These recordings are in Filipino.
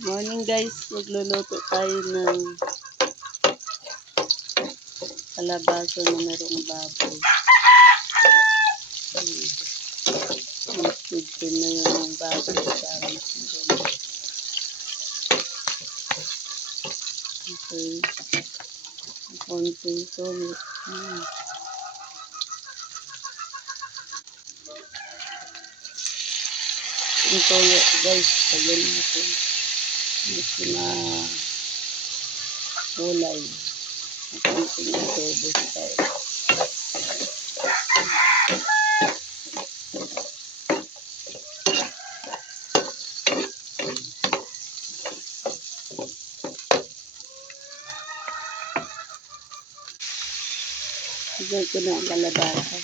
Morning guys, magluluto tayo ng kalabaso na merong baboy. Mixed din na yun ng baboy para mas. Okay. Konting toyo. Hmm. Toyo guys, tagal natin. Medyo na kulay. Konting adobo style. Sigay ko na ang kalabasa.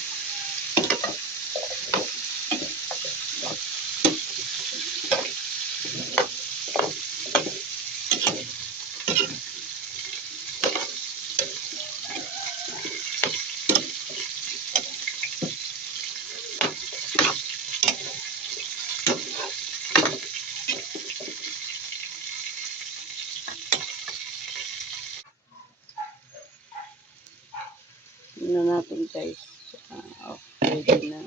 Ano natin guys. Uh, pwede na.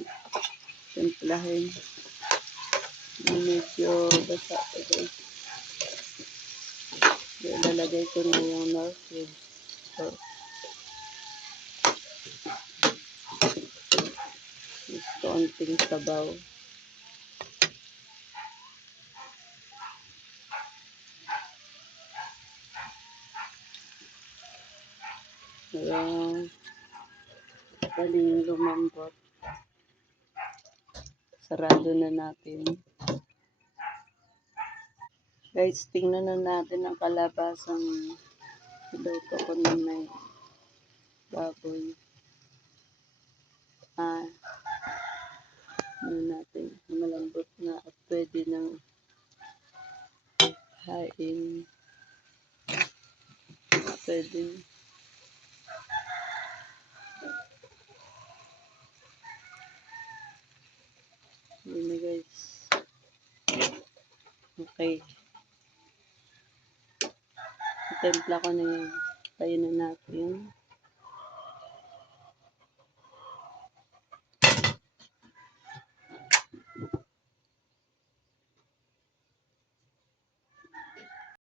Templahin. Medyo basa ito guys. Ilalagay ko na yung north rib. So, is konting sabaw. Ayan. Galing lumambot. Sarado na natin. Guys, tingnan na natin ang kalabasang luto ko na may baboy. Ah, ano natin, malambot na at pwede nang hain. Pwede. Yun na guys. Okay. Templa ko na yun. Tayo na natin.